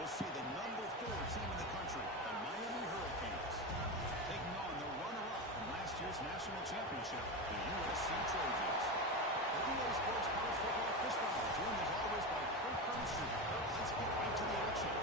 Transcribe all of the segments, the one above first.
We'll see the number 4 team in the country, the Miami Hurricanes, taking on the runner-up from last year's national championship, the USC Trojans. The EA Sports College Football Chris Bauer, joined as always by Kirk Crumpster. Let's get right to the action.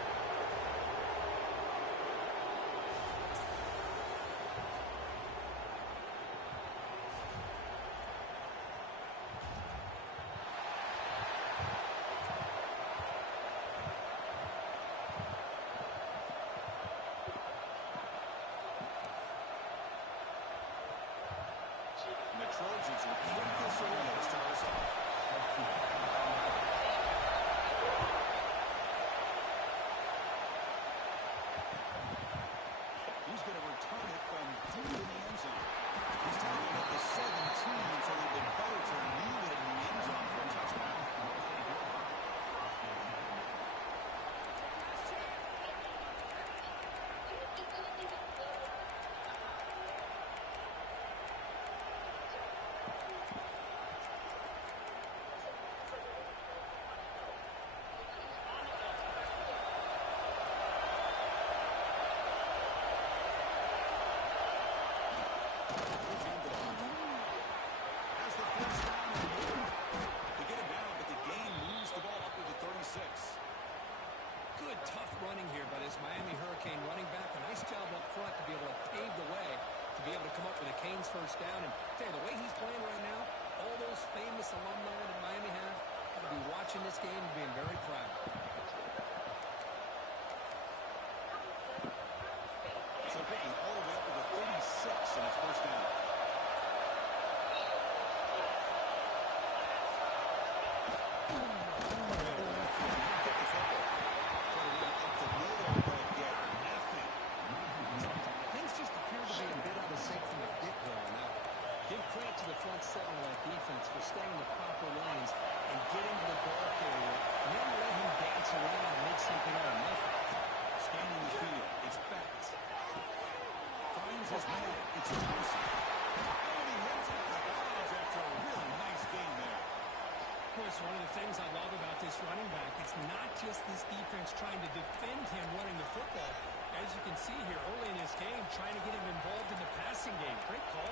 Trojans will kick this away to start us off. He's going to return it from deep in the end zone. He's taking it to 17, so they've been better to leave it in the end zone for a touchdown. Good, tough running here by this Miami Hurricane running back. A nice job up front to be able to pave the way to be able to come up with a Canes first down. And the way he's playing right now, all those famous alumni that Miami have, going to be watching this game and being very proud. So picking all the way up to the 36 in his first down. Front seven of that defense for staying in the proper lanes and getting to the ball carrier. Never let him dance around and make something out of nothing. Scanning the field, it's Betts. Finds his man, it's Johnson. And he hits it out of bounds after a really nice game there. Chris, one of the things I love about this running back, it's not just this defense trying to defend him running the football. As you can see here early in this game, trying to get him involved in the passing game. Great call.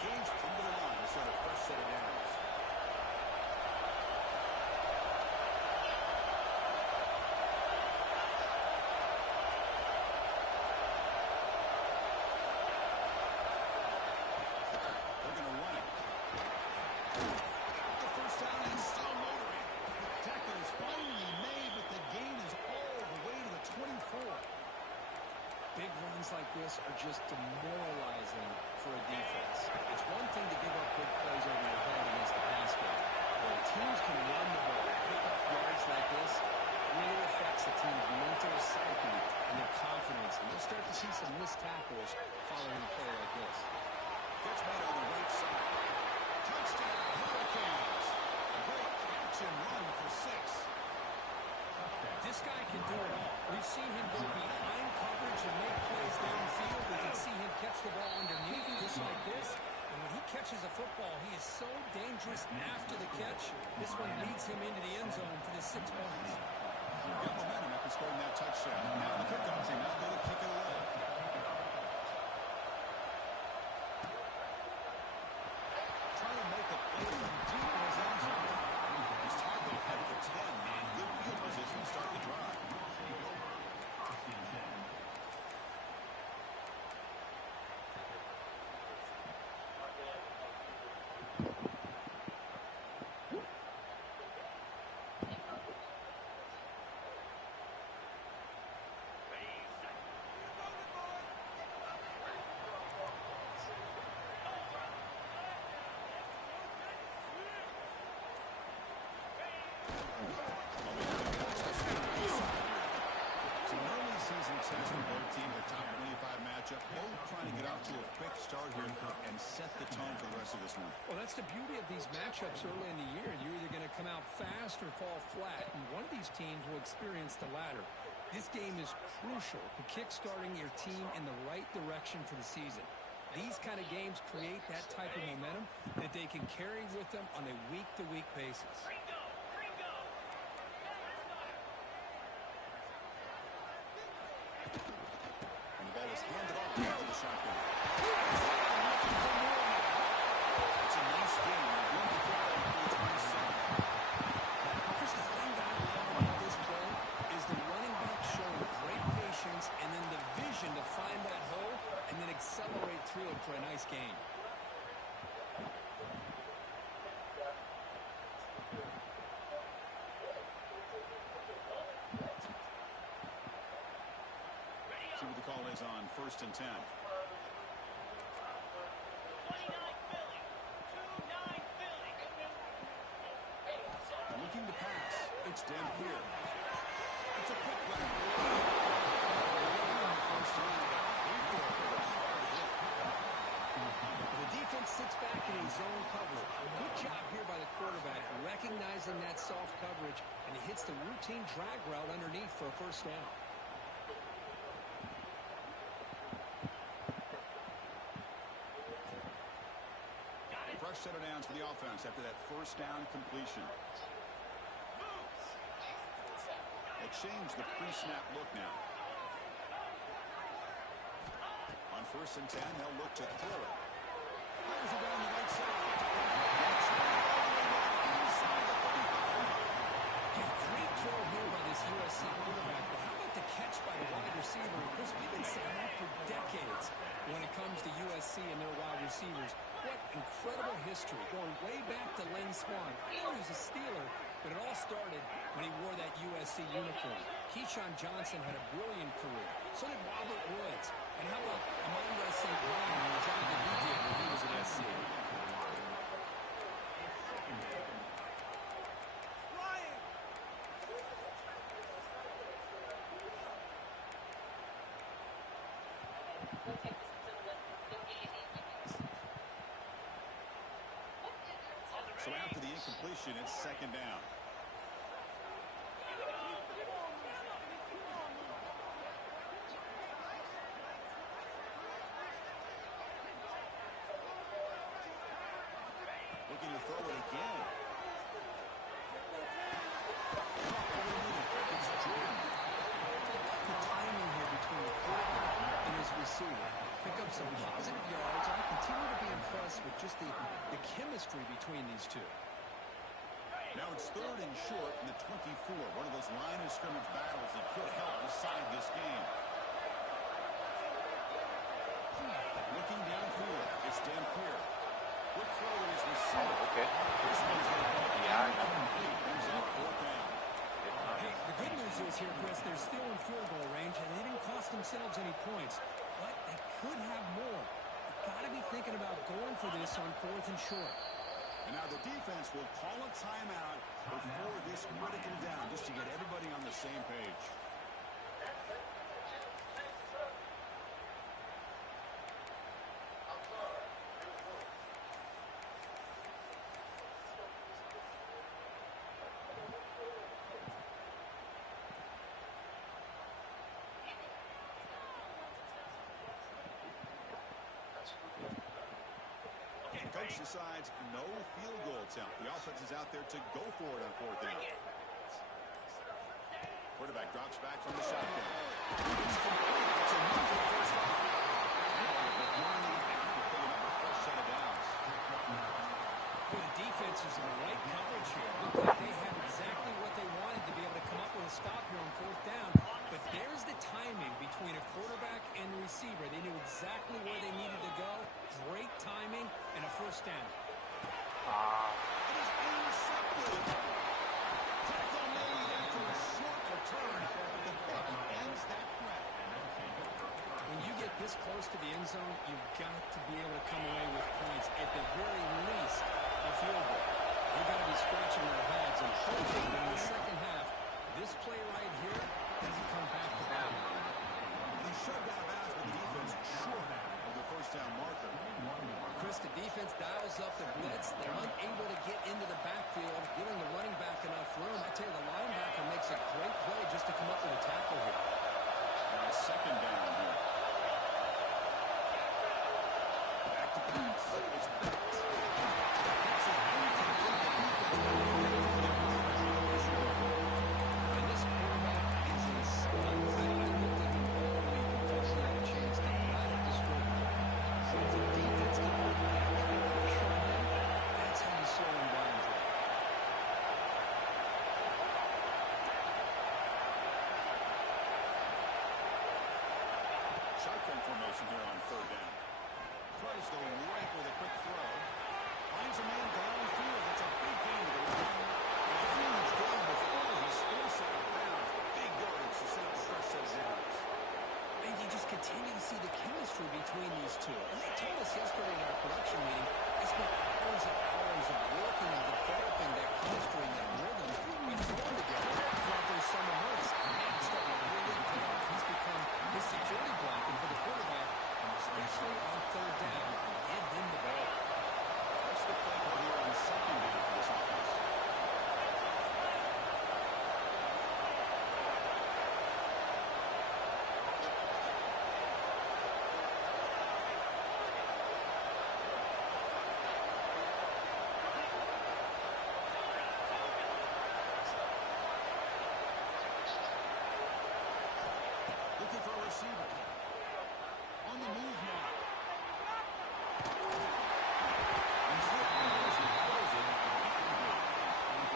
Canes come to the line to start a fresh set of downs. They're going to run it. The first down is still motoring. Tackle is finally made, but the gain is all the way to the 24. Big runs like this are just demoralizing for a defense. It's one thing to give up big plays over your head against the pass game. When teams can run the ball, pick up yards like this, really affects the team's mental psyche and their confidence. And you'll start to see some missed tackles following a play like this. Catch made on the right side. Touchdown, Hurricanes. Great catch and run for 6. This guy can do it all. We've seen him go behind coverage and make plays downfield. We can see him catch the ball underneath just like this. And when he catches a football, he is so dangerous after the catch. This one leads him into the end zone for the 6 points. Got momentum after scoring that touchdown. Now the kickoff team out there to kick it away. Trying to make a play from deep in his end zone. trying to get off to a quick start here and set the tone for the rest of this one. Well, that's the beauty of these matchups early in the year. You're either going to come out fast or fall flat, and one of these teams will experience the latter. This game is crucial to kick-starting your team in the right direction for the season. These kind of games create that type of momentum that they can carry with them on a week-to-week basis. And the ball is handed off to the shotgun. It's a nice game. Here's the thing that I love about this play is the running back showing great patience and then the vision to find that hole and then accelerate through it for a nice gain. See what the call is on 1st and 10. Looking to pass. It's Dampier. It's a quick run. The defense sits back in a zone cover. Good job here by the quarterback, recognizing that soft coverage, and he hits the routine drag route underneath for a first down. Fresh set of downs for the offense after that first down completion. They'll change the pre-snap look now. On 1st and 10, they'll look to throw it. Fires it down the right side. A great throw here by this USC quarterback, but how about the catch by the wide receiver? Chris, we've been saying that for decades when it comes to USC and their wide receivers. What incredible history, going way back to Lynn Swann. He was a Steeler, but it all started when he wore that USC uniform. Keyshawn Johnson had a brilliant career. So did Robert Woods. And how about Amon-Ra St. Brown and the job that he did when he was at SC? So after the incompletion, it's 2nd down. Looking to throw it again. The timing here between the quarterback and his receiver. Pick up some positive yards. I continue to be impressed with just the chemistry between these two. Now it's 3rd and short in the 24. One of those line of scrimmage battles that could help decide this game. Looking downfield, it's Dampier. Quick throw to his receiver. Oh, okay. This one's going to be incomplete. Brings up 4th down. Hey, the good news is here, Chris, they're still in field goal range, and they didn't cost themselves any points. But they could have more. You've got to be thinking about going for this on 4th and short. And now the defense will call a timeout before this critical down, just to get everybody on the same page. The coach decides no field goal attempt. The offense is out there to go for it on 4th down. Quarterback drops back from the shotgun. It's complete. It's enough for the first down. But only after picking up a fresh set of downs. Well, the defense is in the right coverage here. Looked like they had exactly what they wanted to be able to come up with a stop here on 4th down. But there's the timing between a quarterback and the receiver. They knew exactly where they needed to go. Great timing and a first down. It is intercepted. Tackle made after a short return. The pick ends that threat. When you get this close to the end zone, you've got to be able to come away with points. At the very least, a field goal. They've got to be scratching their heads and hoping that in the second half, this play right here doesn't come back to back. He shoved out of bounds, but the defense short of the defense dials up the blitz. They're unable to get into the backfield, giving the running back enough room. I tell you, the linebacker makes a great play just to come up with a tackle here. Now second down here. Back to pass. It's Betts. This is and this quarterback is a stud. I looked at him all week and thought he had a chance to not destroy the ball. So if the defense can put that kind of pressure on him, that's how you slow him down. shotgun formation here on third down. Tries to right with a quick throw. Finds a man downfield. That's a big gain to the right. A huge gain before he's forced out of bounds. Big yardage to set up a fresh set of downs. And you just continue to see the chemistry between these two. And they told us yesterday in our production meeting, they spent hours and hours of working and developing that chemistry and that rhythm by throwing together throughout those summer months. And man, it's starting to really pay off. He's become his security blanket for the quarterback, and especially on third down, give him the ball. That's the play call here on second down for this offense. Looking for a receiver. On the move now.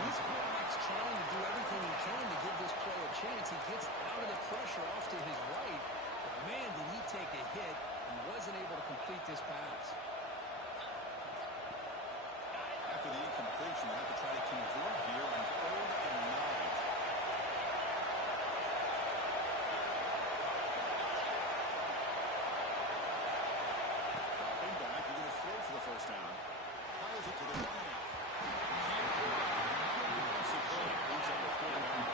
This quarterback's trying to do everything he can to give this play a chance. He gets out of the pressure off to his right. But man, did he take a hit and wasn't able to complete this pass. After the incompletion, they'll have to try to convert here on 3rd and 9. Dropping back, he's going to throw for the first down. Fires it to the right. Defensive play brings up a 4th down.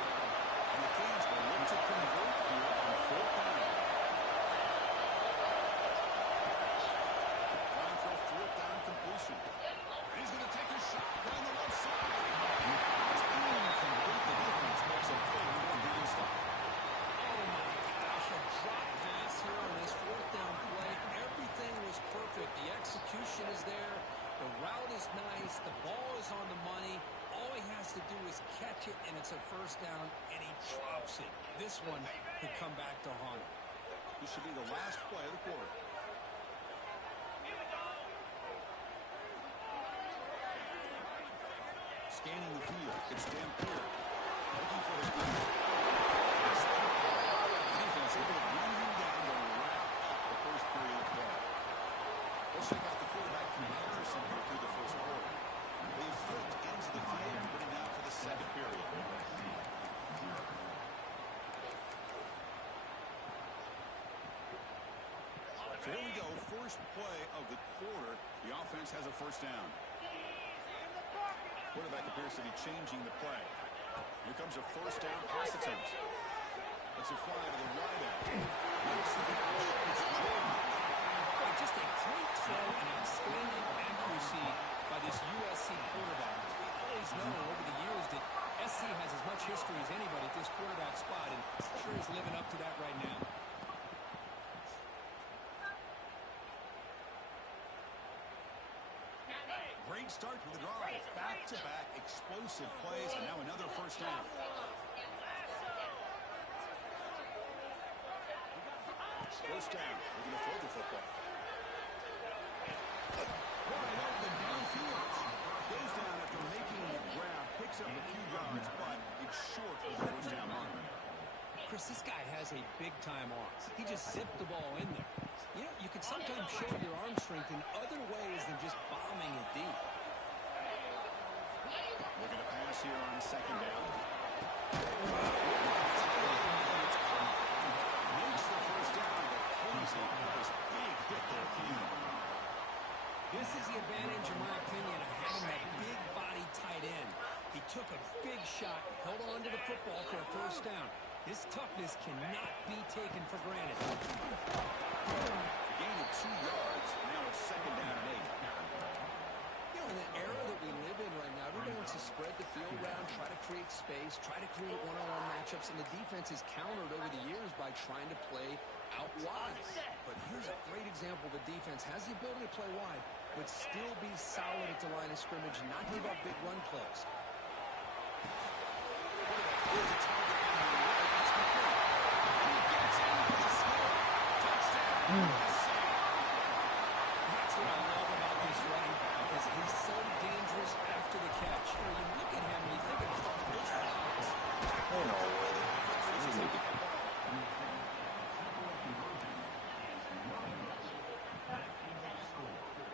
And the Canes will look to convert here on 4th down. Trying for a 4th down completion. He's going to take a shot down the left side. It's incomplete. The defense makes a play for a beating stop. Oh my gosh, a drop pass here on this 4th down play. Everything was perfect. The execution is there. The route is nice. The ball is on the money. All he has to do is catch it, and it's a first down, and he drops it. This one could come back to haunt him. This should be the last play of the quarter. Scanning the field. It's Dampier. Looking for his defense. Defense able to bring him down to wrap up the first period of play. We'll check out the quarterback comparison here through the first quarter. They flipped into the field, putting out for the second period. So here we go. First play of the quarter. The offense has a first down. Quarterback appears to be changing the play. Here comes a first down pass attempt. It's a fly to the right out. Makes the catch. It's Jordan. Boy, just a great throw and outstanding accuracy by this USC quarterback. We always know over the years that SC has as much history as anybody at this quarterback spot, and sure is living up to that right now. Great start to the drive. Back-to-back explosive plays, and now another first down. First down. Looking to throw the football. Wide open downfield. Goes down after making the grab. Picks up a few yards, but it's short of the first down mark. Chris, this guy has a big-time arm. He just zipped the ball in there. You know, you can sometimes show your arm strength in other ways than just bombing it deep. Looking to pass here on second down. Makes the first down, but crazy. This big hit there, Keenan. This is the advantage, in my opinion, of having that big body tight end. He took a big shot, held on to the football for a first down. His toughness cannot be taken for granted. A gain of 2 yards. Now it's second down and 8. go around, try to create space, try to create one-on-one matchups, and the defense is countered over the years by trying to play out wide. But here's a great example. The defense has the ability to play wide, but still be solid at the line of scrimmage and not give up big run plays. That's what I love about this running back, is he's so dangerous after the catch. You know, you look at him and you think of this box.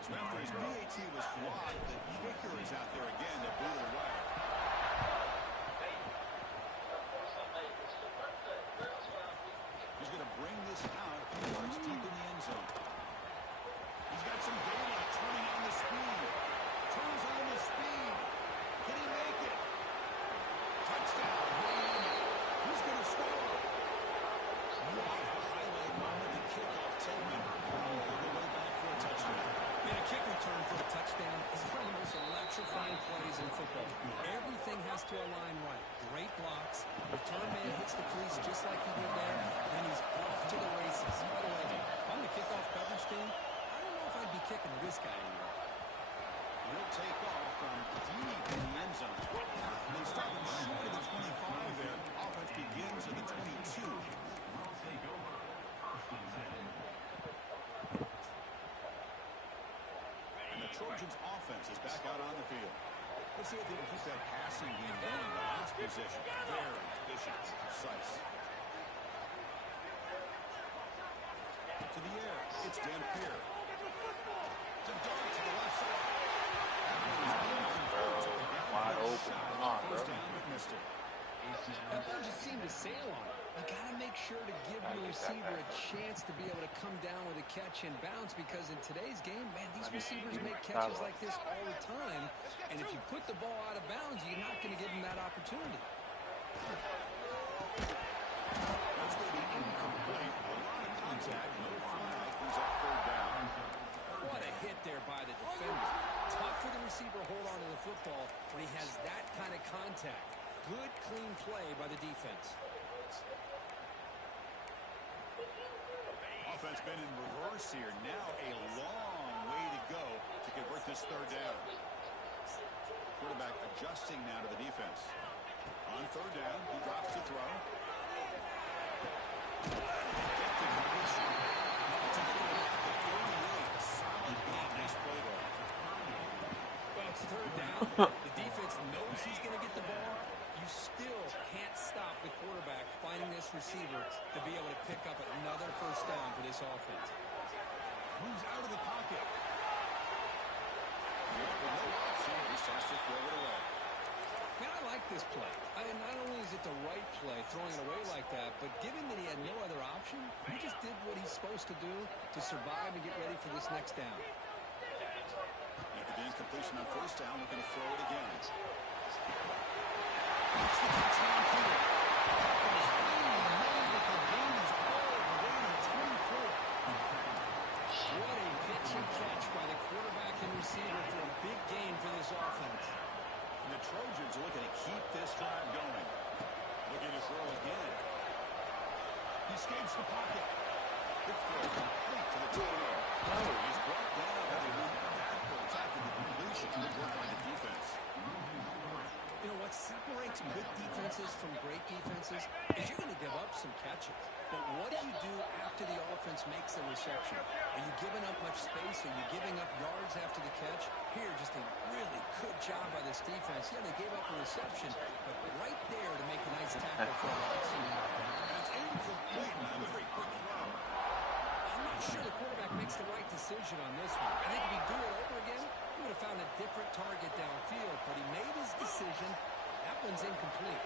So after his PAT was blocked, the kicker is out there again to boot it away. He's going to bring this out towards deep in the end zone. He's got some daylight turning on the speed. Turns on the speed. Can he make it? Touchdown. Who's going to score? What a highlight moment. The kickoff Tillman all the way back for a touchdown. And a kick return for a touchdown is one of the most electrifying plays in football. Everything has to align right. Great blocks. Return man hits the crease just like he did there. Then he's off to the races. By the way, on the kickoff coverage team, I don't know if I'd be kicking to this guy anymore. He'll take off from deep in the end zone. They start short of the 25 there. Offense begins at the 22. And the Trojans offense is back out on the field. Let's see if they can keep that passing game going. The last position, very efficient, precise. To the air, it's Dan Pierre. To dart to the left side. Wide open. Come on, bro. That ball just seemed to sail on it. You got to make sure to give your receiver a chance to be able to come down with a catch and bounce, because in today's game, man, these receivers make catches like this all the time. And if you put the ball out of bounds, you're not going to give them that opportunity. That's going to be incomplete. A lot of contact. No flag. He's up third down. What a hit there by the defender. Tough for the receiver to hold on to the football when he has that kind of contact. Good, clean play by the defense. Offense been in reverse here. Now a long way to go to convert this third down. Quarterback adjusting now to the defense. On third down, he drops to throw. Well, it's third down. The defense knows he's going to get the ball. You still can't stop the quarterback finding this receiver to be able to pick up another first down for this offense. Moves out of the pocket. For no option, he starts to throw it away. Man, I like this play. I mean, not only is it the right play, throwing it away like that, but given that he had no other option, he just did what he's supposed to do to survive and get ready for this next down. After the incompletion on first down, we're going to throw it again. What a pitch and catch by the quarterback and receiver for a big gain for this offense. And the Trojans are looking to keep this drive going. Looking to throw again. He escapes the pocket. Good throw complete to the tail. He's brought down as he moved backwards after the completion. Good work by the defense. You know, what separates good defenses from great defenses is you're going to give up some catches. But what do you do after the offense makes the reception? Are you giving up much space? Are you giving up yards after the catch? Here, just a really good job by this defense. Yeah, they gave up a reception, but right there to make a nice tackle for a loss. That's incomplete. That was a quick throw. I'm not sure the quarterback makes the right decision on this one. I think if he'd do it over again, he would have found a different target downfield, but he made his decision. That one's incomplete.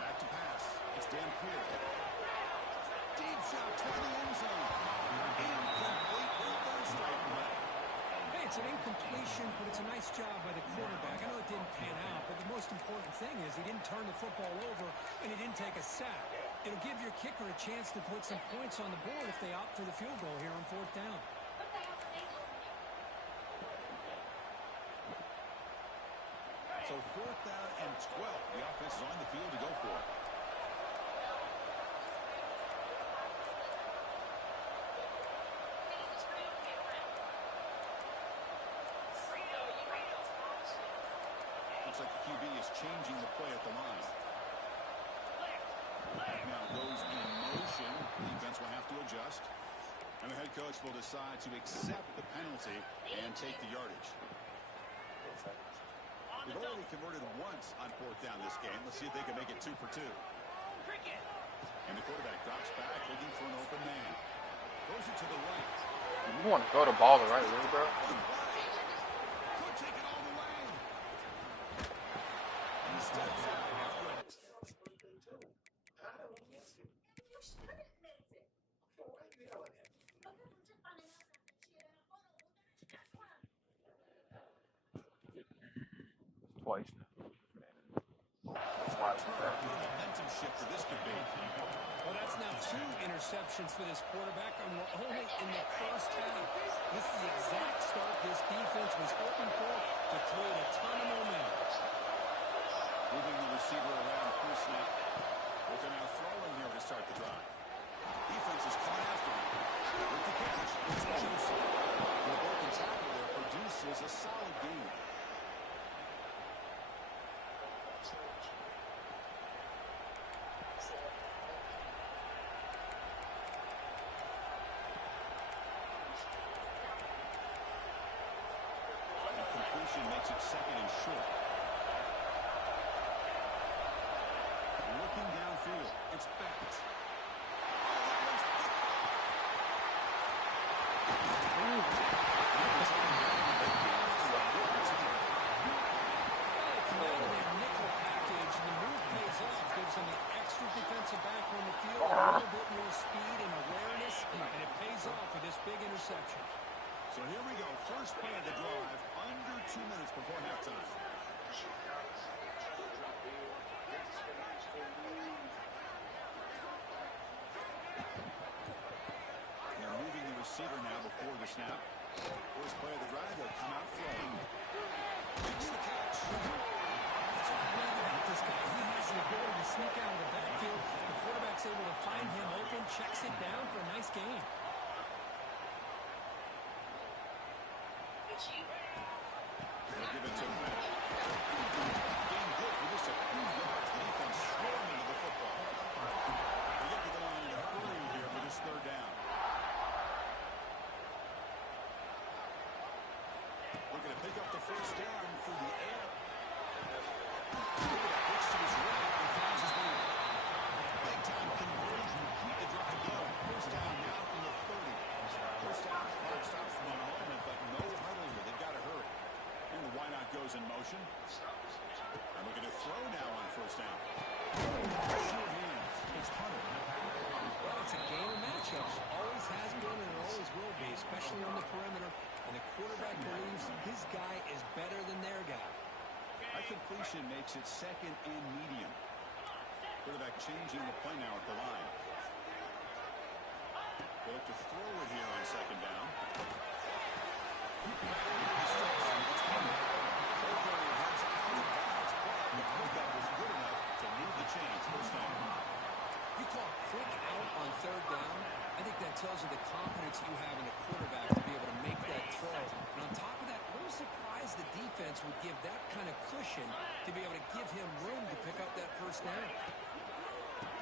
Back to pass. It's Dan Pierre. Deep shot toward the end zone. Incomplete. Reverse right away. Hey, it's an incompletion, but it's a nice job by the quarterback. I know it didn't pan out, but the most important thing is he didn't turn the football over and he didn't take a sack. It'll give your kicker a chance to put some points on the board if they opt for the field goal here on fourth down. So 4th down and 12. The offense is on the field to go for it. Looks like the QB is changing the play at the line. Now goes in motion. Defense will have to adjust. And the head coach will decide to accept the penalty and take the yardage. They've already converted once on 4th down this game. Let's see if they can make it 2 for 2. And the quarterback drops back looking for an open man. Throws it to the right. You want to throw the ball the right way, bro? Could take it all the way. He steps out. Twice. Momentum shift for this could be. Well, that's now 2 interceptions for this quarterback, and we're only in the first half. This is the exact start this defense was hoping for to create a ton of momentum. Moving the receiver around pre-snap. With him now throwing here to start the drive. Defense is coming after him. With the catch, it's Joseph. The broken tackle there produces a solid game. Makes it 2nd and short. Looking downfield. It's backed. Nickel package, and the move pays off. Gives them an extra defensive back on the field, a little bit more speed and awareness, and it pays off for this big interception. So here we go. First play of the drive, under 2 minutes before halftime. They're moving the receiver now before the snap. First play of the drive, they'll come out throwing. Makes the catch. That's what I love about this guy. He has the ability to sneak out of the backfield. The quarterback's able to find him open, checks it down for a nice gain. They'll give it to him. Game good for just a few yards. The defense swarming to the football. They get to the line in a hurry here for this 3rd down. Looking to pick up the 1st down through the air. Pitch to his right and finds his way. Big time conversion. Keep the drive going. 1st down now from the 30. 1st down. Clock stops for one moment, but no huddle here. They've got to hurry. And the wideout goes in motion. And looking to throw now on 1st down. Sure hands. It's Hunter. Well, it's a game of matchups. Always has been and it always will be, especially on the perimeter. And the quarterback believes his guy is better than their guy. That completion makes it 2nd and medium. Quarterback changing the play now at the line. They look to throw it here on 2nd down. You call a quick out on 3rd down. I think that tells you the confidence you have in the quarterback to be able to make that throw. And on top of that, a little surprised the defense would give that kind of cushion to be able to give him room to pick up that 1st down.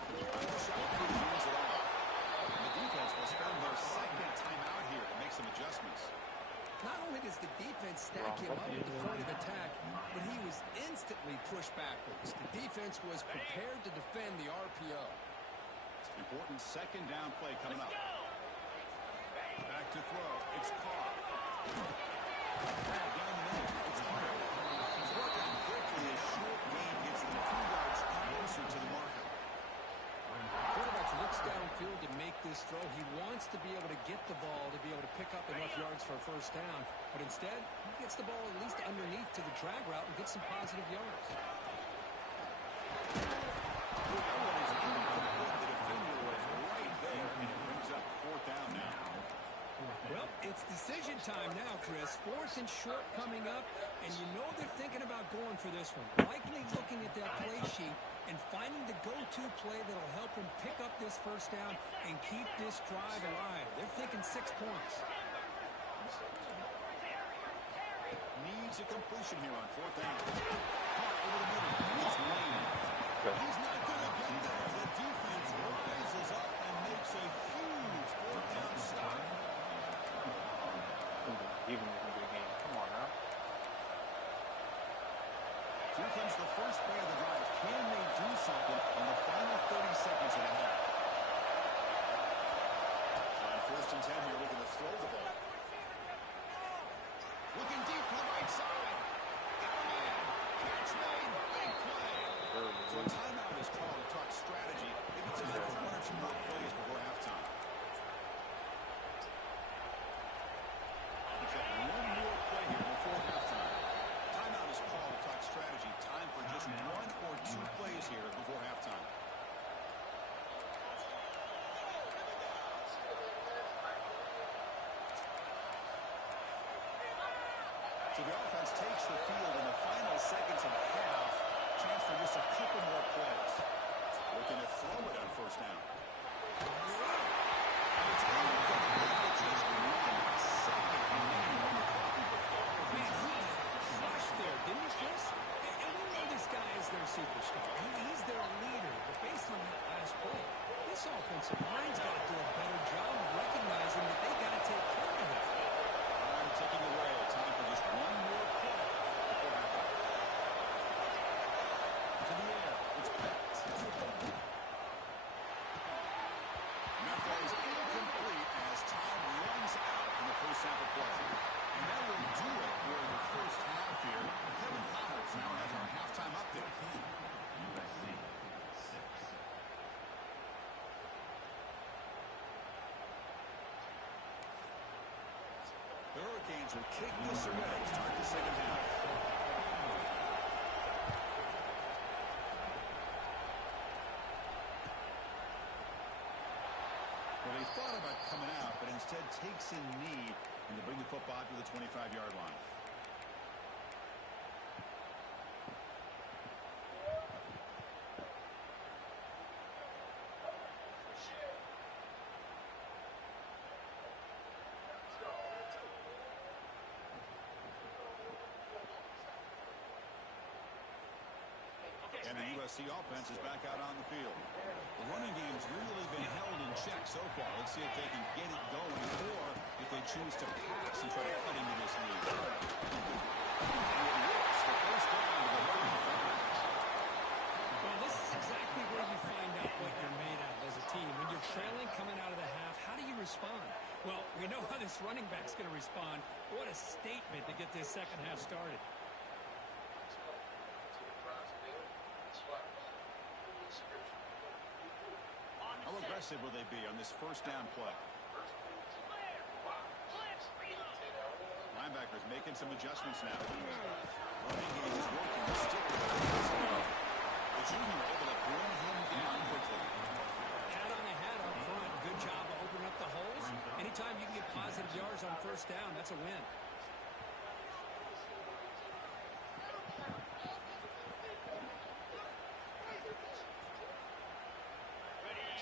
The defense will spend their 2nd timeout here to make some adjustments. Not only does the defense stack him up at the point of attack, but he was instantly pushed backwards. The defense was prepared to defend the RPO. Important 2nd down play coming up. Back to throw. It's Carr. Down the middle. It's Hunter. He's working quickly as short gain gets them 2 yards closer to the marker. Quarterback looks downfield to make this throw. He wants to be able to get the ball to be able to pick up enough yards for a 1st down. But instead, he gets the ball at least underneath to the drag route and gets some positive yards. The defender was right there, and it brings up 4th down now. Well, It's decision time now, Chris. 4th and short coming up, and you know they're thinking about going for this one. Likely looking at that play sheet and finding the go-to play that'll help them pick up this first down and keep this drive alive. They're thinking 6 points. Needs a completion here on 4th down. Caught over the middle. It's Lane. He's not going to get there. The defense rises up and makes a huge 4th down stop. Even in a good game. Come on now. Here comes the first play of the drive. Can they do something in the final 30 seconds of the half? On 1st and 10 here, looking to throw the ball. Looking deep to the right side. Got a man. Catch made. Big play. So a timeout is called to talk strategy. Maybe time for 1 or 2 more plays before halftime. We've got 1 more play here before halftime. Timeout is called to talk strategy. Time for just 1 or 2 plays here before halftime. So the offense takes the field in the final seconds of the half. Chance for just a couple more plays. Looking to throw it on 1st down. And it's out of the just 1 second remaining. Man, he crushed there, didn't he, Chris? And we know this guy is their superstar. He's their leader. But based on that last play, this offensive line's got to do a better job of recognizing that they got to take care of him. Time ticking away. Time for just 1 more play before halftime. To the air. It's packed. And that throw is incomplete as time runs out in the first half of play. And that will do it for the first half here. Kevin Collins now has our halftime update. USC 6. The Hurricanes will kick this away to start the second half. Well, they thought about coming out, but instead takes in knee and they bring the football to the 25-yard line. And the USC offense is back out on the field. The running game's really been held in check so far. Let's see if they can get it going or if they choose to pass and try to cut into this lead. It works. The first down to the 35. Well, this is exactly where you find out what you're made of as a team. When you're trailing coming out of the half, how do you respond? Well, we know how this running back's going to respond. What a statement to get this second half started. How aggressive will they be on this first down play? Linebackers making some adjustments now. Running game is working. The junior able to bring him down quickly. Hat on the hat up front. Good job of opening up the holes. Anytime you can get positive yards on first down, that's a win.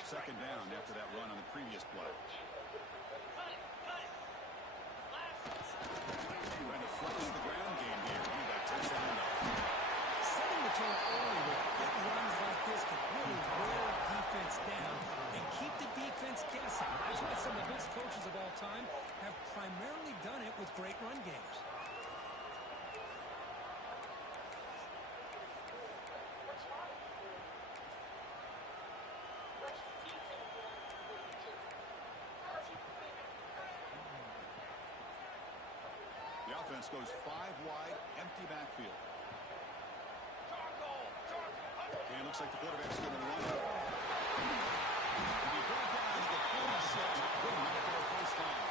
Second down after that run on the previous play. Trying to flex the ground game here. Running back takes the handoff. Setting the tone early with good runs like this can really wear defense down and keep the defense guessing. That's why some of the best coaches of all time have primarily done it with great run games. The offense goes 5 wide, empty backfield. And it looks like the quarterback's going to run it. And he brought down to the 46, put him up for a first down.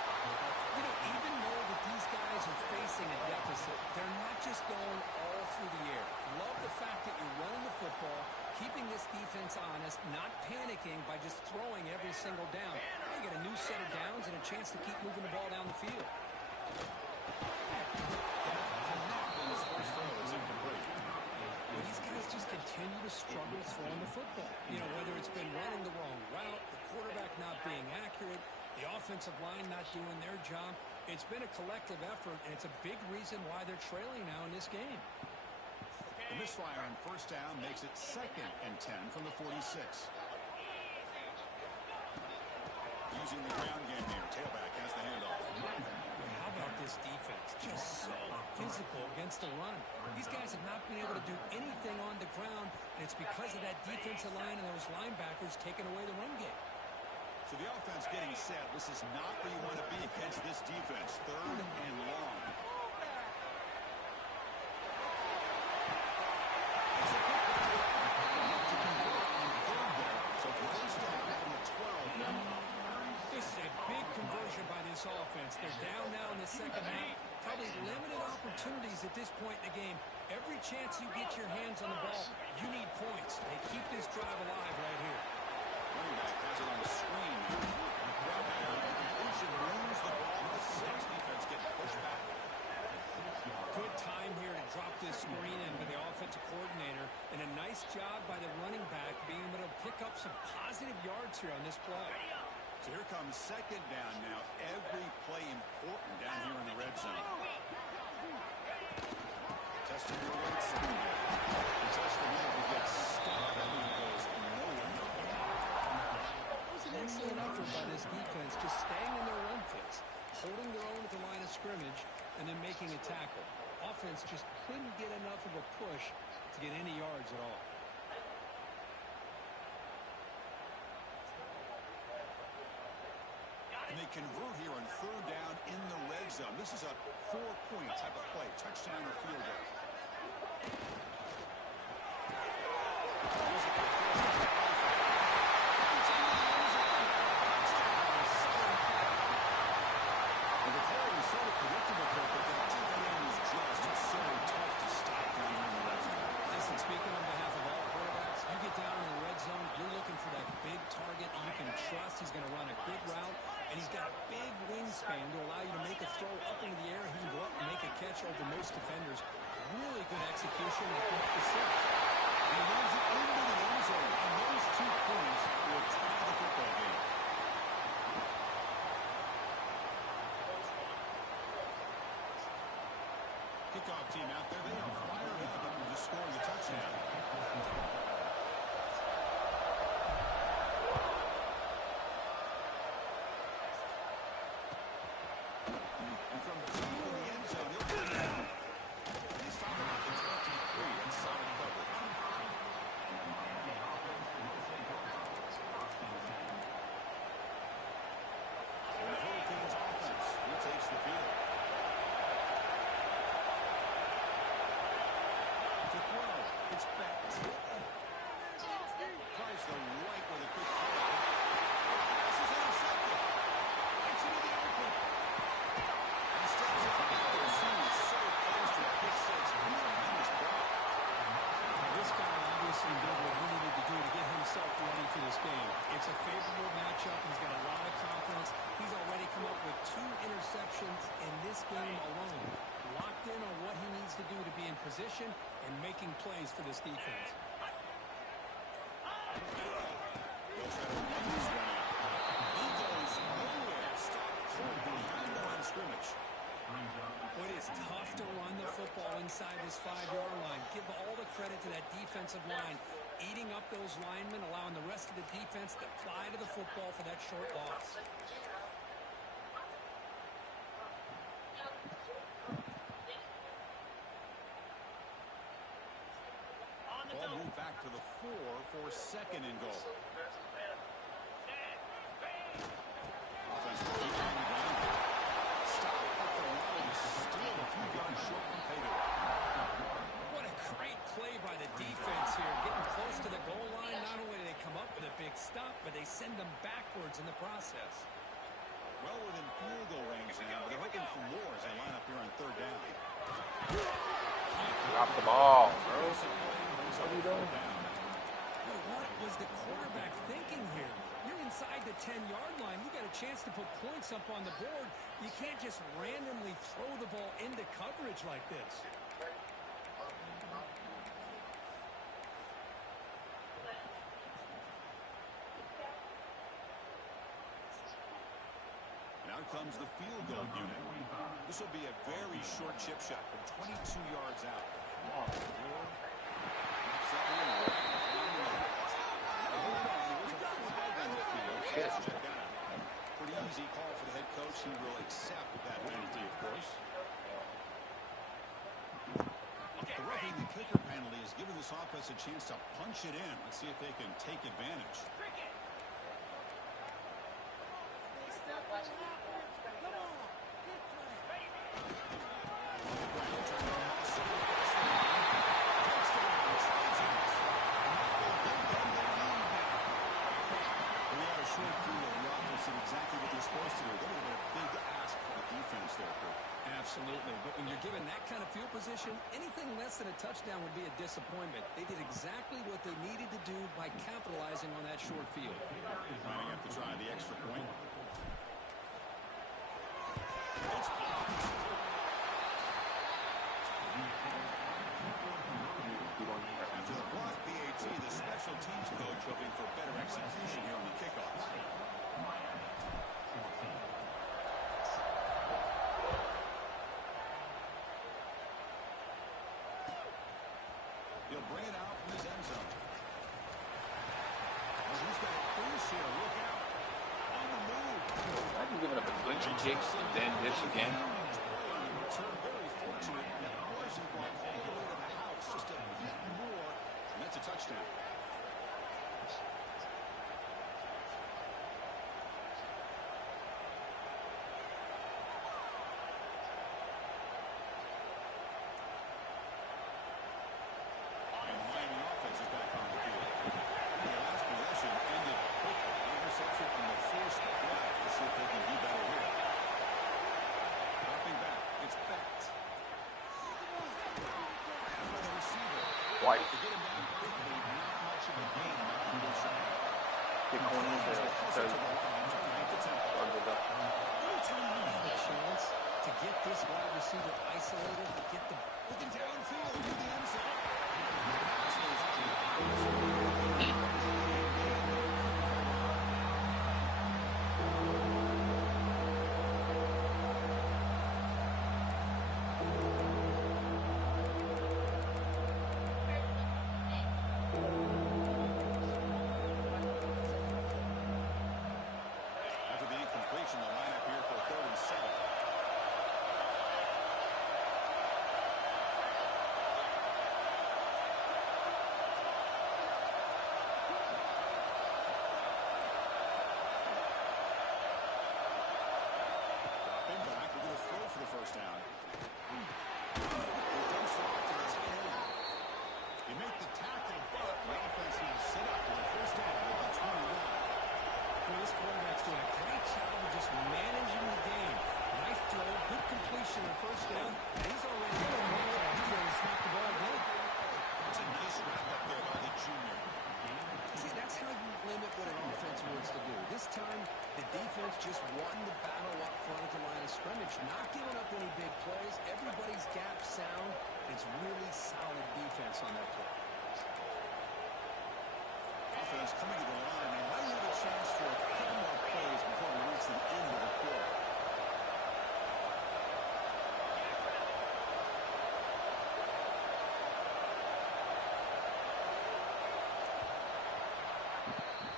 You know, even though that these guys are facing a deficit, they're not just going all through the air. Love the fact that you're running the football, keeping this defense defense honest, not panicking by just throwing every single down. They get a new set of downs and a chance to keep moving the ball down the field. Well, these guys just continue to struggle throwing the football. You know, whether it's been running the wrong route, the quarterback not being accurate, the offensive line not doing their job. It's been a collective effort, and it's a big reason why they're trailing now in this game. The misfire on first down makes it 2nd and 10 from the 46. Using the ground game here. Tailback has the handoff. How about this defense? Just so physical against the run. These guys have not been able to do anything on the ground, and it's because of that defensive line and those linebackers taking away the run game. So the offense getting set. This is not where you want to be against this defense. 3rd and long. So first down from the 12 now. This is a big conversion by this offense. They're down now in the second half. Probably limited opportunities at this point in the game. Every chance you get your hands on the ball, you need points. They keep this drive alive right here. Running back has it on the screen. Completion moves the ball to the 6. Defense getting pushed back. Good time here to drop this screen in by the offensive coordinator, and a nice job by the running back being able to pick up some positive yards here on this play. So here comes 2nd down now. Every play important down here in the red zone. Testing your right side. The test for him to get stopped. That one goes nowhere. That was an excellent effort by this defense, just staying in their run fits, holding their own at the line of scrimmage, and then making a tackle. Offense just couldn't get enough of a push to get any yards at all. And they convert here on 3rd down in the red zone. This is a 4-point type of play, touchdown or field goal. The play was sort of predictable, but the TDM was just so tough to stop down here in the red zone. Listen, speaking on behalf of all quarterbacks, you get down in the red zone, you're looking for that big target that you can trust. He's going to run a good route, and he's got a big wingspan to allow you to make a throw up into the air. He can go up and make a catch over most defenders. Really good execution and put up the 6. He runs it into the end zone, and those 2 points will tie the football game. Kickoff team out there, they are fired up after just scoring a touchdown. And from deep in the end zone, he'll bring it out. He's talking about the 23. That's solid coverage. And the Hurricanes offense retakes the field. To throw, it's back. Tries the right with a quick throw. Pass is intercepted. Gets into the open. He steps up out there. Seems so close to a big 6. Tremendous block. This guy obviously did what he needed to do to get himself ready for this game. It's a favorable matchup. He's got a lot of confidence. He's already come up with 2 interceptions in this game alone. Locked in on what he needs to do to be in position and making plays for this defense. Goes for a nice run out. He goes nowhere. Stop cold behind the line of scrimmage. It is tough to run the football inside this 5-yard line. Give all the credit to that defensive line, eating up those linemen, allowing the rest of the defense to fly to the football for that short loss. Ball moved back to the 4 for 2nd and goal. Offense will keep on the ground. Stop at the line. Still a few yards short from payday. What a great play by the defense here. Getting close to the goal line, not only do they come up with a big stop, but they send them backwards in the process. Well within field goal range now. They're hoping for more as they line up here on 3rd down. Drop the ball, bro. What are you doing? Boy, what was the quarterback thinking here? You're inside the 10-yard line. You got a chance to put points up on the board. You can't just randomly throw the ball into coverage like this. Now comes the field goal unit. This will be a very short chip shot from 22 yards out. Pretty easy call for the head coach. He will accept that penalty, of course. The roughing the kicker penalty has given this offense a chance to punch it in. Let's see if they can take advantage. Exactly what they're supposed to do. That would have been a big ask for the defense there, Kurt. Absolutely. But when you're given that kind of field position, anything less than a touchdown would be a disappointment. They did exactly what they needed to do by capitalizing on that short field. Might have to try the extra point. It's blocked. After the block BAT, the special teams coach hoping for better execution here on the kickoffs. He'll bring it out from his end zone. Well, he's got a cruise here. Look out. On the move. I've been giving up a bunch of kicks and then this again. Very fortunate that it wasn't brought all the way to the house. Just a bit more, and that's a touchdown. White. Get corners there. Anytime you have a chance to get this wide receiver isolated, to get the looking downfield to the end zone. First down. You make the tackle, but the offense is set up for the first down with the 21. Well, this quarterback's doing a great job of just managing the game. Nice throw, good completion on first down, and he's already ready to snap the ball again. It's a nice wrap-up there by the junior. See, that's how you limit what an offense wants to do. This time, the defense just won the battle up front at the line of scrimmage, not giving up any big plays. Everybody's gap sound. It's really solid defense on that play. Offense coming to the line. They might have a chance for a couple more plays before we reach the end of the quarter.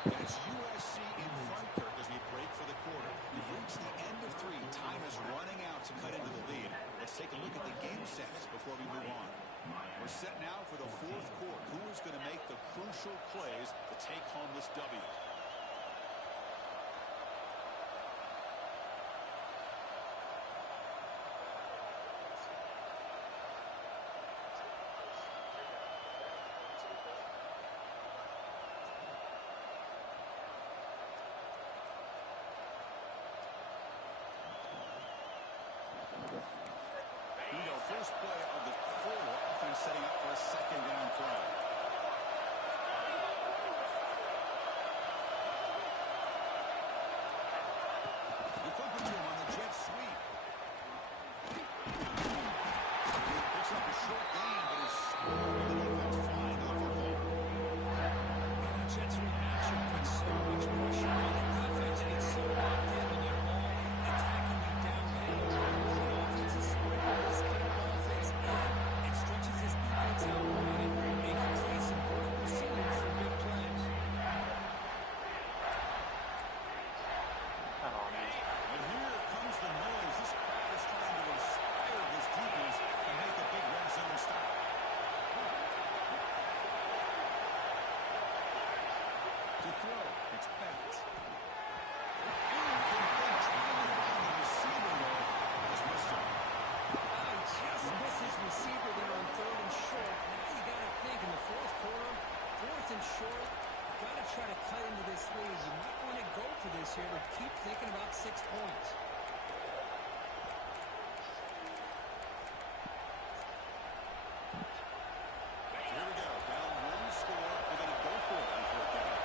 And it's USC in front, Kirk, as we break for the quarter. We've reached the end of 3. Time is running out to cut into the lead. Let's take a look at the game sets before we move on. We're set now for the 4th quarter. Who is going to make the crucial plays to take home this W? Here we go, first play of the quarter. Offense setting up for a second down play. to throw. Expect. Incomplete. Trying to find the receiver there. Just missed him. Just misses receiver there on 3rd and short. Now you got to think in the 4th quarter, 4th and short, you got to try to cut into this lead. You might want to go for this here, but keep thinking about 6 points. Here we go. Down 1 score. They're going to go for it on 4th down.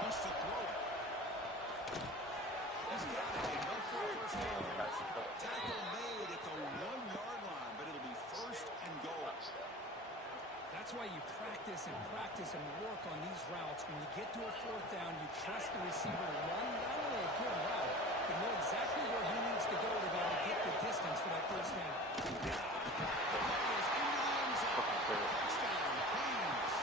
Wants to throw it. He's got it. They go for a first down. Tackle made at the 1-yard line, but it'll be 1st and goal. That's why you practice and work on these routes. When you get to a 4th down, you trust the receiver to run not only a good route, but know exactly where he needs to go to be able to get the distance for that 1st down. Touchdown, Kings.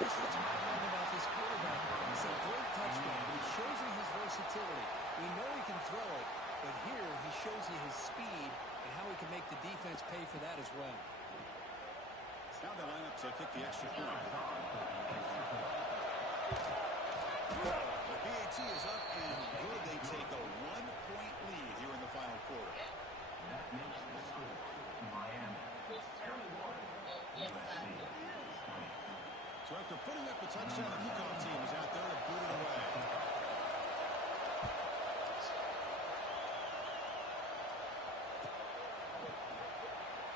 This is what I love about this quarterback. It's a great touchdown. He shows you his versatility. We know he can throw it, but here he shows you his speed and how he can make the defense pay for that as well. Now they line up to kick the extra point. The BAT is up and good. They take a 1-point lead here in the final quarter. That makes the score Miami 31, USC 20. So after putting up a touchdown, the kickoff team is out there to boot it away.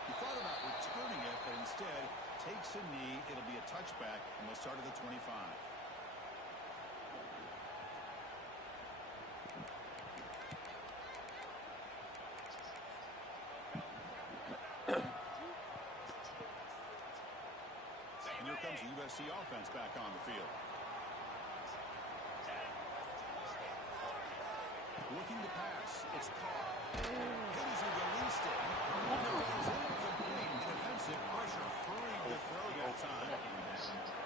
He thought about returning it, but instead takes a knee. It'll be a touchback, and they'll start at the 25. And here comes the USC offense back on the field. Looking to pass. It's caught. Hayes released it. It was incomplete. The defensive pressure hurried the throw that time.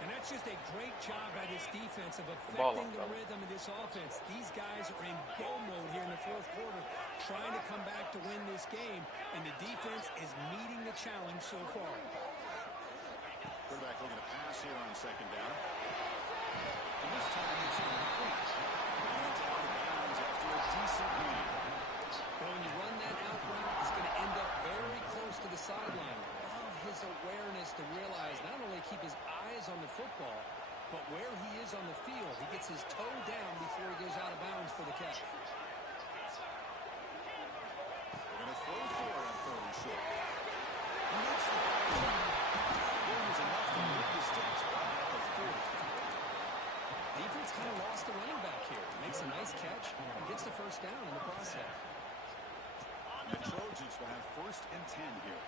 And that's just a great job by this defense of affecting the rhythm of this offense. These guys are in go mode here in the 4th quarter, trying to come back to win this game, and the defense is meeting the challenge so far. Quarterback looking to pass here on 2nd down. And this time it's incomplete. And it's out of bounds after a decent lead. Well, when you run that out route, it's going to end up very close to the sideline. Love his awareness to realize not only keep his eyes on the football, but where he is on the field. He gets his toe down before he goes out of bounds for the catch. They're going to throw for it on 3rd and short. He makes the pass. It was enough to move the sticks back at the 40. Defense kind of lost the running back here. Makes a nice catch and gets the 1st down in the process. And the Trojans will have 1st and 10 here.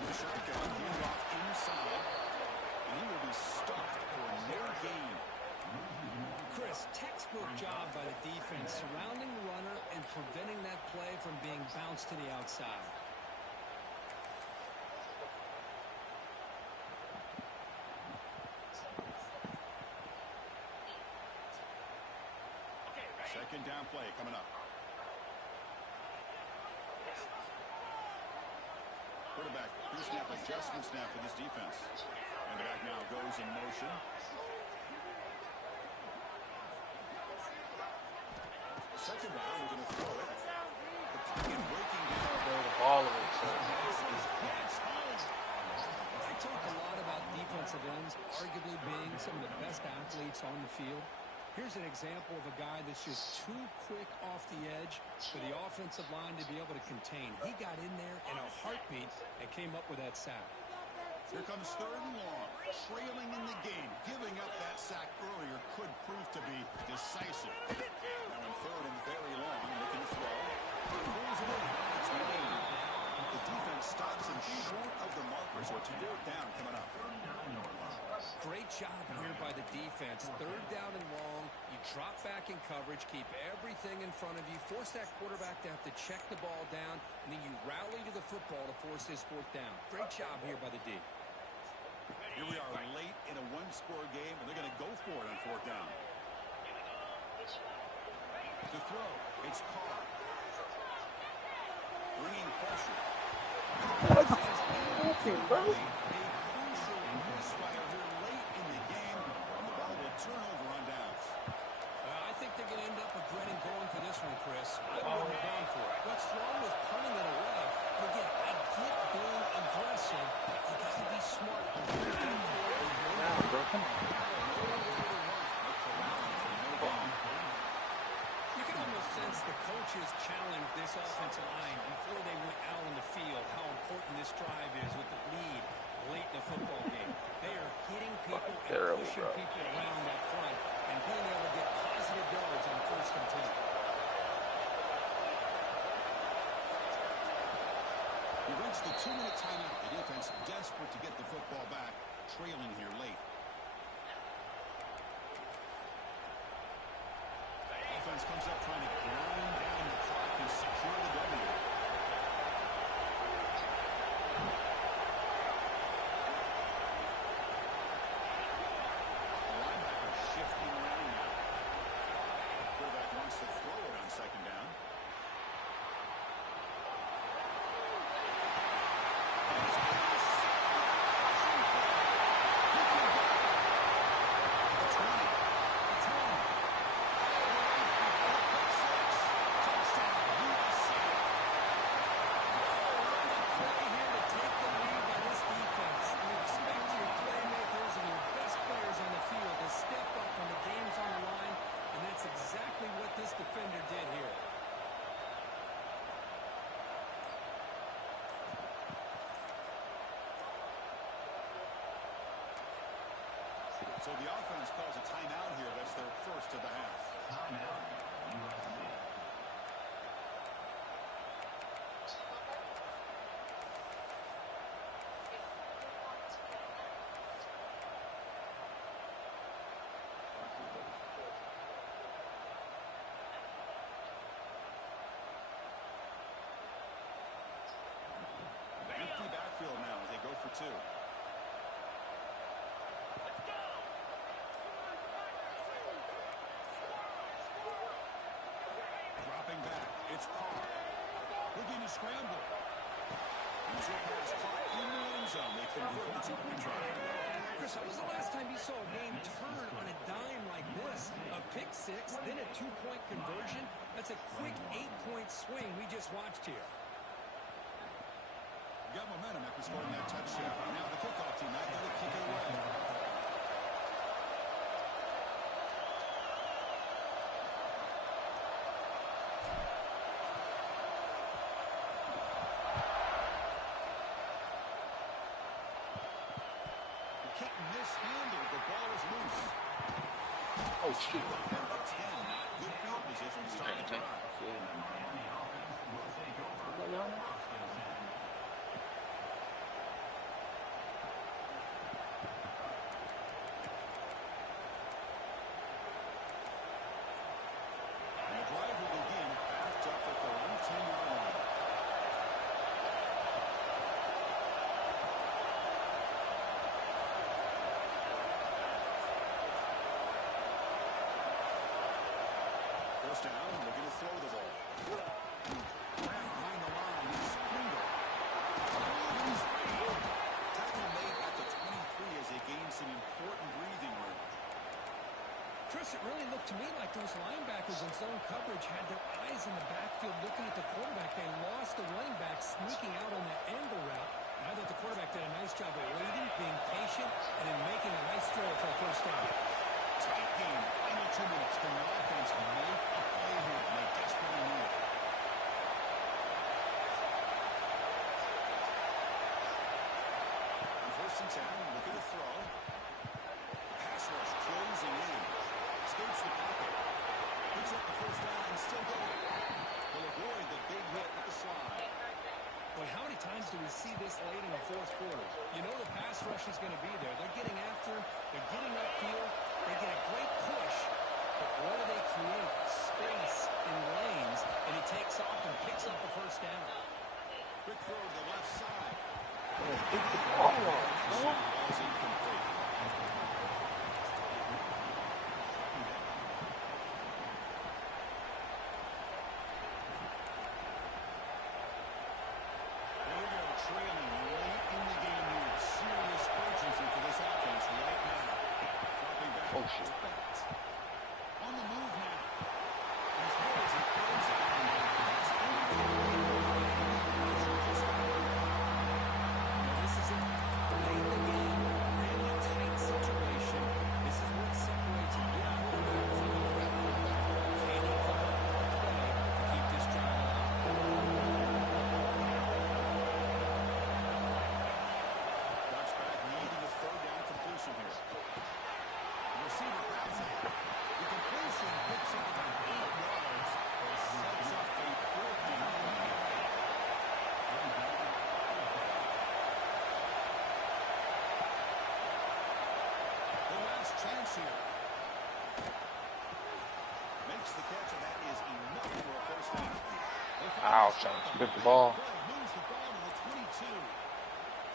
The shotgun handoff inside, and he will be stuffed for no gain. Chris, textbook job by the defense, surrounding the runner and preventing that play from being bounced to the outside. Second down play coming up. Quarterback, pre-snap adjustment snap for this defense. And the back now goes in motion. Second down, we're going to throw it. The pocket breaking down. The ball of it. I talk a lot about defensive ends arguably being some of the best athletes on the field. Here's an example of a guy that's just too quick off the edge for the offensive line to be able to contain. He got in there in a heartbeat and came up with that sack. Here comes 3rd and long. Trailing in the game. Giving up that sack earlier could prove to be decisive. Now in 3rd and very long, looking to throw. Pulls it in. It's made. The defense stops him short of the marker, so it's 4th down coming up. Great job here by the defense. 3rd down and long. You drop back in coverage, keep everything in front of you, force that quarterback to have to check the ball down, and then you rally to the football to force this 4th down. Great job here by the D. Here we are late in a one-score game, and they're going to go for it on fourth down. To throw, it's Carr. Bringing pressure. What the f***, bro? A crucial misfire here late in the game, and the ball will turn over on downs. I think they're going to end up regretting going for this one, Chris. I wouldn't have gone for it. What's wrong with punting it away? But again, I get being aggressive. You got to be smart. Wow, bro, come on. You can almost sense the coaches challenged this offensive line before they went out on the field, how important this drive is with the lead late in the football game. They are hitting people and pushing people around up front and being able to get positive yards on first and 10. We reached the 2-minute timeout. The defense desperate to get the football back, trailing here late. Offense comes up trying to grind down the clock and secure the W. The linebacker shifting around now. Quarterback wants to throw it on second down. So the offense calls a timeout here. That's their first of the half. Timeout, USC. Empty backfield now as they go for two. Dropping back, it's Carr. Looking to scramble. Short pass caught in the end zone. They convert the two-point try. Chris, when was the last time you saw a game turn on a dime like this? A pick six, then a two-point conversion? That's a quick 8-point swing we just watched here. Got momentum after scoring that touchdown. Now the kickoff team, not going to kick it away. The kick mishandled. The ball is loose. Oh, shoot. Number 10, good field position to start the drive. First down, looking to throw the ball. Behind the line is Springer. Tackle made at the 23 as they gain some important breathing room. Chris, it really looked to me like those linebackers in zone coverage had their eyes in the backfield looking at the quarterback. They lost the running back sneaking out on that angle route. And I thought the quarterback did a nice job of waiting, being patient, and then making a nice throw for a first down. Tight game, final 2 minutes. Can the offense make a play here? And they desperately need it. First and 10, looking to throw. Pass rush closing in. Escapes the pocket. Picks up the first down and still going. Will avoid the big hit with the slide. Boy, how many times do we see this late in the fourth quarter? You know the pass rush is going to be there. They're getting after him. They're getting upfield. They get a great push. But what do they create? Space in lanes. And he takes off and picks up the first down. Quick throw to the left side. Get the ball off, bro. Ball's incomplete. Oh, shit. On the move now. He's holds and throws it. This is it. Late in the game, really tight situation. This is what separates a good quarterback from a great quarterback. Can he come up with a play to keep this drive alive? Ducks back needing a third down completion here. The receiver grabs it. The completion picks up about 8 yards. Sets up a 4th down. The last chance here. Makes the catch, and that is enough for a first down. Ow, trying to get the ball. Moves the ball to the 22.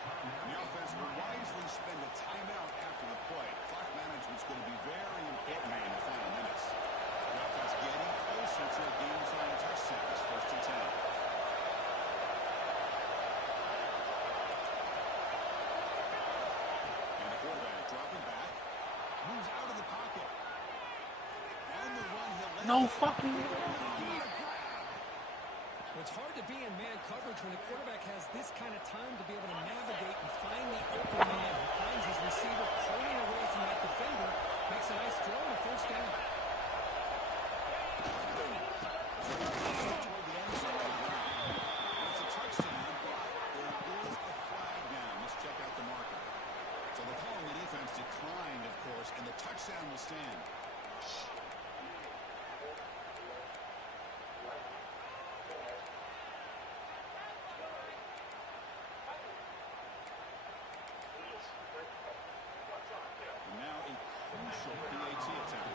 The offense will wisely spend a timeout after the play. Clock management's going to be very important in the final minutes. The offense getting closer to a game-tying touchdown. It's 1st and 10. And the quarterback dropping back. Moves out of the pocket. On the run, he'll let No fucking. It's hard to be in man coverage when a quarterback has this kind of time to be able to navigate and find the open man. He finds his receiver pulling away from that defender, makes a nice throw and a first down. Toward the end zone of the ground. It's a touchdown, but there is a flag down. Let's check out the marker. So the call on the defense declined, of course, and the touchdown will stand. And now a crucial PAT attempt.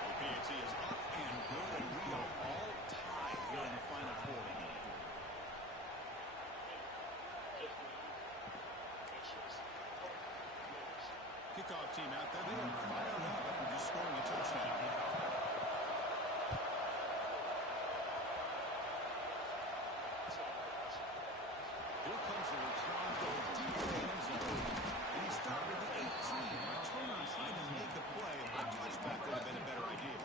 The PAT is up and good, and we are all tied here in the final quarter. Kickoff team out there. They are fired up after just scoring a touchdown. Here comes the return goal deep in the end zone. And he started with the 18. Return on trying to make a play. A touchback would have been a better idea.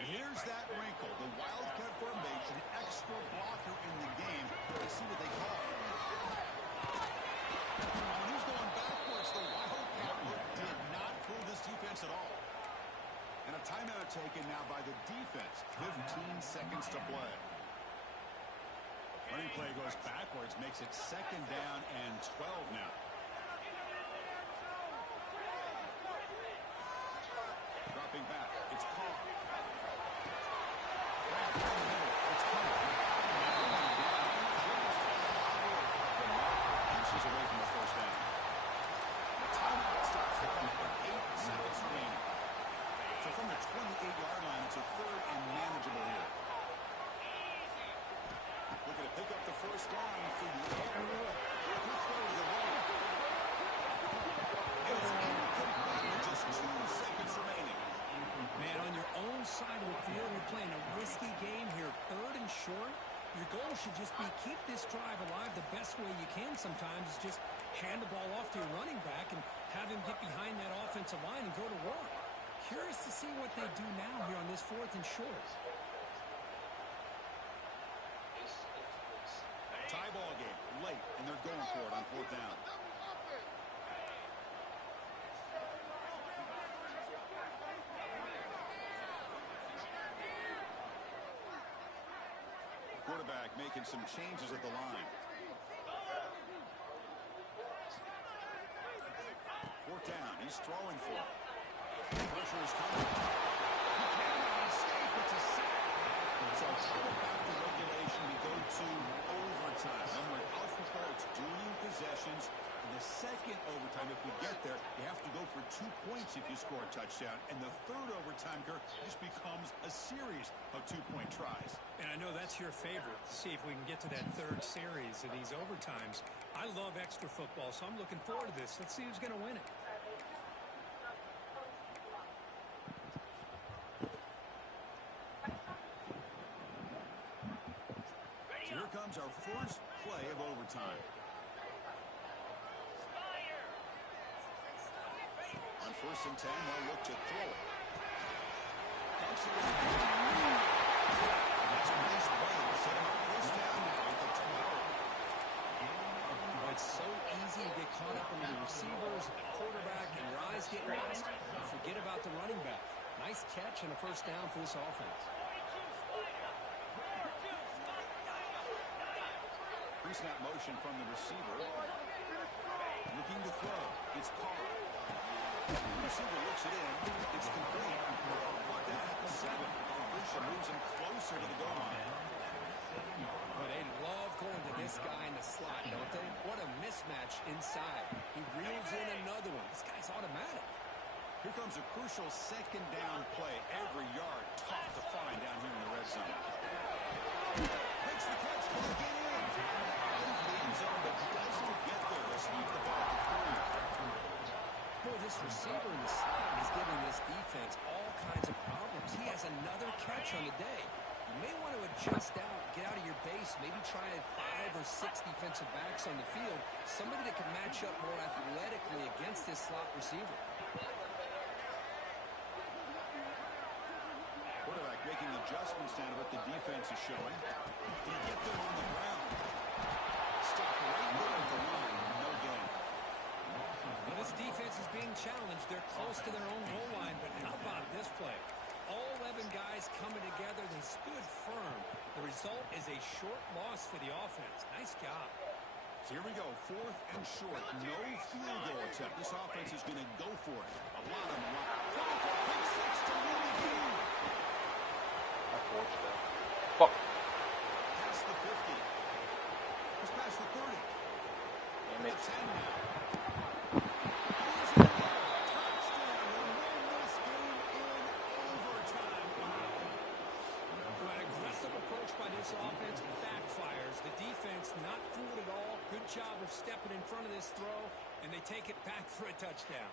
And here's that wrinkle. The Wildcat formation, extra blocker in the game. Let's see what they call. And he's going backwards. The Wildcat look did not fool this defense at all. And a timeout taken now by the defense. 15 seconds to play. Running play goes backwards, makes it 2nd down and 12 now. Dropping back, it's Carr. It's Carr. Inches away from the first down. The timeout stops the clock with 8 seconds remaining. So from the 28-yard line, it's a 3rd and manageable here. Looking to pick up the first down through the air. Good throw to the right. And it's incomplete with just 2 seconds remaining. Man, on your own side of the field, you're playing a risky game here. 3rd and short. Your goal should just be keep this drive alive the best way you can sometimes is just hand the ball off to your running back and have him get behind that offensive line and go to work. Curious to see what they do now here on this 4th and short. Tie ball game late, and they're going for it on 4th down. Quarterback making some changes at the line. 4th down, he's throwing for it. Pressure is coming. He cannot escape. It's a sack. So how about the regulation? We go to overtime. And with Alpha Sports doing possessions, the second overtime, if we get there, you have to go for 2 points if you score a touchdown. And the third overtime, Kirk, just becomes a series of 2-point tries. And I know that's your favorite, to see if we can get to that third series of these overtimes. I love extra football, so I'm looking forward to this. Let's see who's going to win it. Here comes our first play of overtime. On 1st and 10, they'll look to throw it. That's a nice play to set him up 1st down at the 12. It's so easy to get caught up in the receivers, the quarterback, and your eyes get lost. And forget about the running back. Nice catch and a 1st down for this offense. Pre-snap motion from the receiver. Looking to throw. It's Carr. The receiver looks it in. It's complete. Brought down at the 7. Grusha moves him closer to the goal line. But they love going to this guy in the slot, don't they? What a mismatch inside. He reels in another one. This guy's automatic. Here comes a crucial 2nd down play. Every yard tough to find down here in the red zone. Makes the catch. Can he get in? Into the end zone, but doesn't get there. They sneak the ball to 3. Boy, this receiver in the slot is giving this defense all kinds of problems. He has another catch on the day. You may want to adjust out, get out of your base, maybe try 5 or 6 defensive backs on the field, somebody that can match up more athletically against this slot receiver. Quarterback making adjustments down to what the defense is showing. Can he get them on the ground? Stop right there at the line. No gain. Well, this defense is being challenged. They're close to their own goal line, but how about this play? All 11 guys coming together. They stood firm. The result is a short loss for the offense. Nice job. So here we go. 4th and short. No field goal attempt. This offense is going to go for it. A lot of them. Pick 6 to win the game. Fuck. Past the 50. He's past the 30. Damn it. 10 now. Here's the touchdown. They win this game in overtime. Well, an aggressive approach by this offense backfires. The defense not fooled at all. Good job of stepping in front of this throw, and they take it back for a touchdown.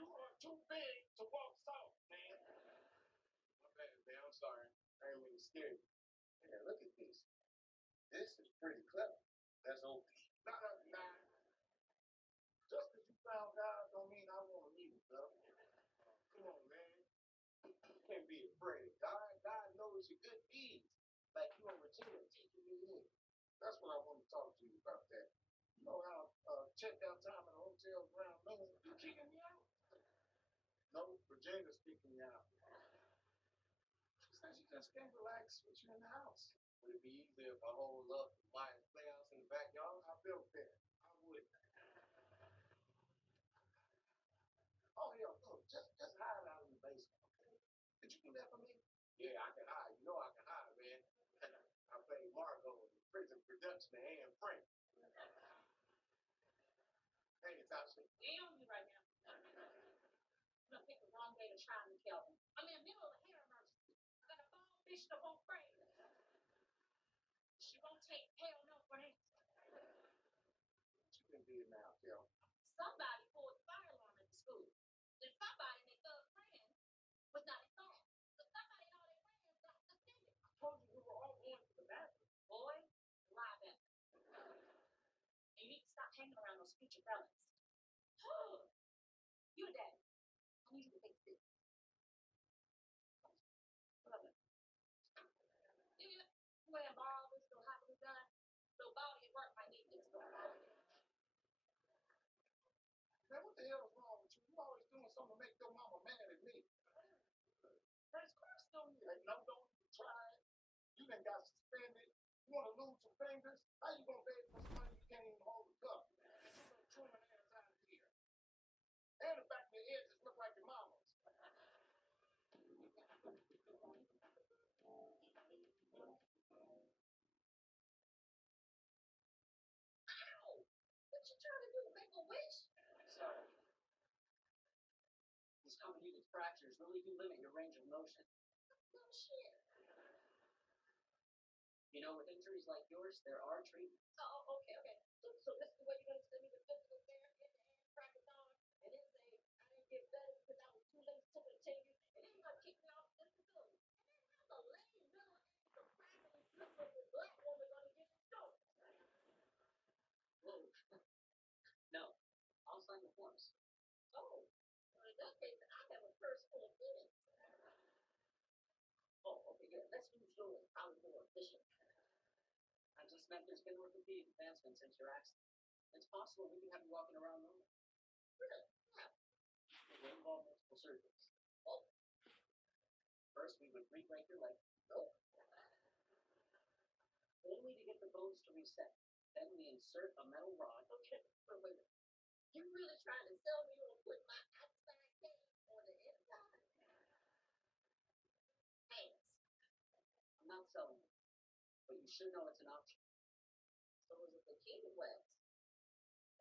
You are too big to walk soft, man. My bad, man. I'm sorry. I ain't really scared. Yeah, look at this. This is pretty clever. That's OP. Nah. Just because you found God don't mean I want to meet him, bro. Come on, man. You can't be afraid. God knows your good deeds. Like you on routine teaching me in. That's what I want to talk to you about that. You know how checkout time in the hotel around noon, you kicking me out? No, Virginia's kicking me out. She said she just can't relax with you in the house. Would it be easier if I hold up the Lions playhouse in the backyard? I built there. I would. Oh, yeah, look, just hide out in the basement, okay? Could you do that for me? Yeah, I can hide. You know I can hide, man. I played Margot in Prison Production and Anne Frank. Hey, it's actually. Damn you right now. I'm gonna pick the wrong day to try and kill him. I'm in the middle of a hair emergency. I got a bald fish that won't pray. She won't take hell no for an answer. What you been doing now, Kel? Somebody pulled the fire alarm at the school. Then somebody and their thug friend was not installed. So somebody and all their friends got suspended. I told you we were all going to the bathroom. Boy, lie back. And you need to stop hanging around those future fellas. You and Daddy, I need you to fix this. What of it? Yeah, playing ball, this little hockey gun. So body at work might need this going on. Man, what the hell is wrong with you? You always doing something to make your mama mad at me. That's course don't you? Like, no, don't even try it. You done got suspended. You want to lose some fingers? How you gonna beg for some money you can't even hold a cup? Get your little trimming ass out of here. And the back of your edges look like your mama's. What you trying to do? Make a wish? Sorry. These complicated fractures really do limit your range of motion. No shit. You know, with injuries like yours, there are treatments. Oh, okay. So this is the way you're gonna send me to physical therapy and crack it on, and then say I didn't get better because I was too late to continue, and then you're gonna kick me off disability. And then how's a lame little ass of practically beautiful black woman gonna get insurance? Whoa. No. I'll sign the forms. Oh, well, in that case, I have a purse full of feelings. Oh, okay, yeah. Let's use yours. Probably more efficient. I just meant there's been orthopedic advancements since your accident. It's possible we can have you walking around normal. Really? Yeah. It will involve multiple surgeries. Oh, First, we would re-break your leg. oh. Only to get the bones to reset. Then we insert a metal rod. Okay, but wait a minute. You really trying to tell me you're gonna put my outside cage on the inside? Hands. I'm not selling it, but you should know it's an option. So is it bikini wax?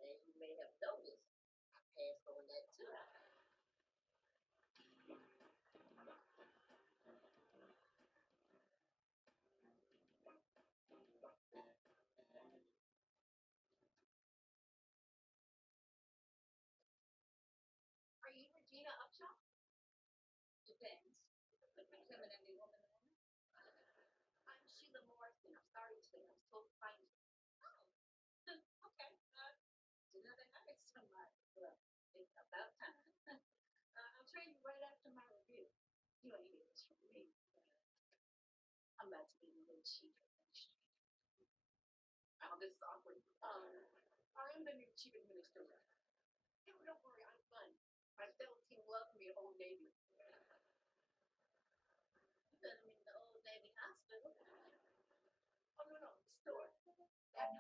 As you may have noticed, I passed on that too. Are you Regina Upshaw? Depends. Feminine woman. I'm Sheila Morrison. I'm sorry today. I'm so fine. Oh, okay. Another night, somebody. Well, it's about time. I'll train you right after my review. You ain't hear this from me. I'm about to be a little chief administrator. Oh, this is awkward. I am the new chief administrator. Hey, don't worry, I'm fun. My sales team loves me at Old Navy.